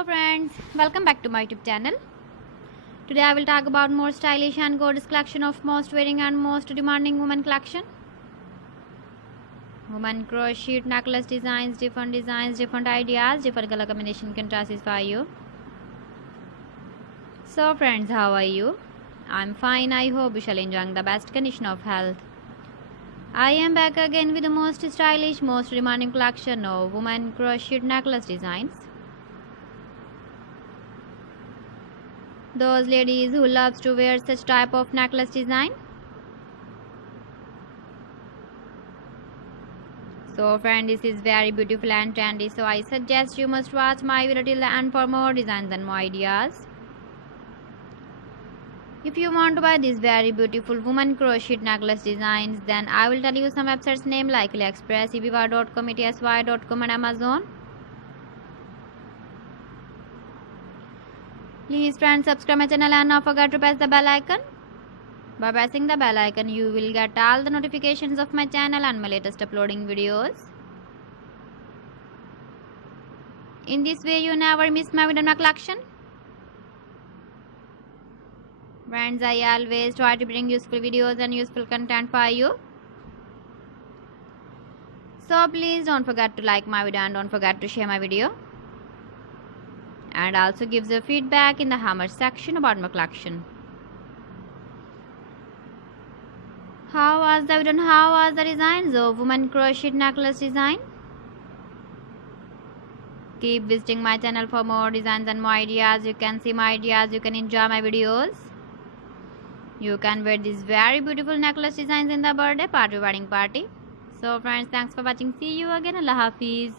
Hello friends, welcome back to my YouTube channel. Today I will talk about more stylish and gorgeous collection of most wearing and most demanding women collection. Women crochet necklace designs, different ideas, different color combination can satisfy you. So friends, how are you? I'm fine. I hope you shall enjoying the best condition of health. I am back again with the most stylish, most demanding collection of women crochet necklace designs. Those ladies who loves to wear such type of necklace design. So friend, this is very beautiful and trendy, so I suggest you must watch my video till the end for more designs and more ideas. If you want to buy these very beautiful woman crochet necklace designs, then I will tell you some websites name like AliExpress, eBay.com, etsy.com and Amazon. Please friends, subscribe my channel and not forget to press the bell icon. By pressing the bell icon, you will get all the notifications of my channel and my latest uploading videos. In this way, you never miss my video collection. Friends, I always try to bring useful videos and useful content for you. So please don't forget to like my video and don't forget to share my video. And also give your feedback in the comment section about my collection. How was the video and how was the designs of woman crochet necklace design? Keep visiting my channel for more designs and more ideas. You can see my ideas, you can enjoy my videos. You can wear these very beautiful necklace designs in the birthday party, wedding party. So friends, thanks for watching. See you again. Allah Hafiz.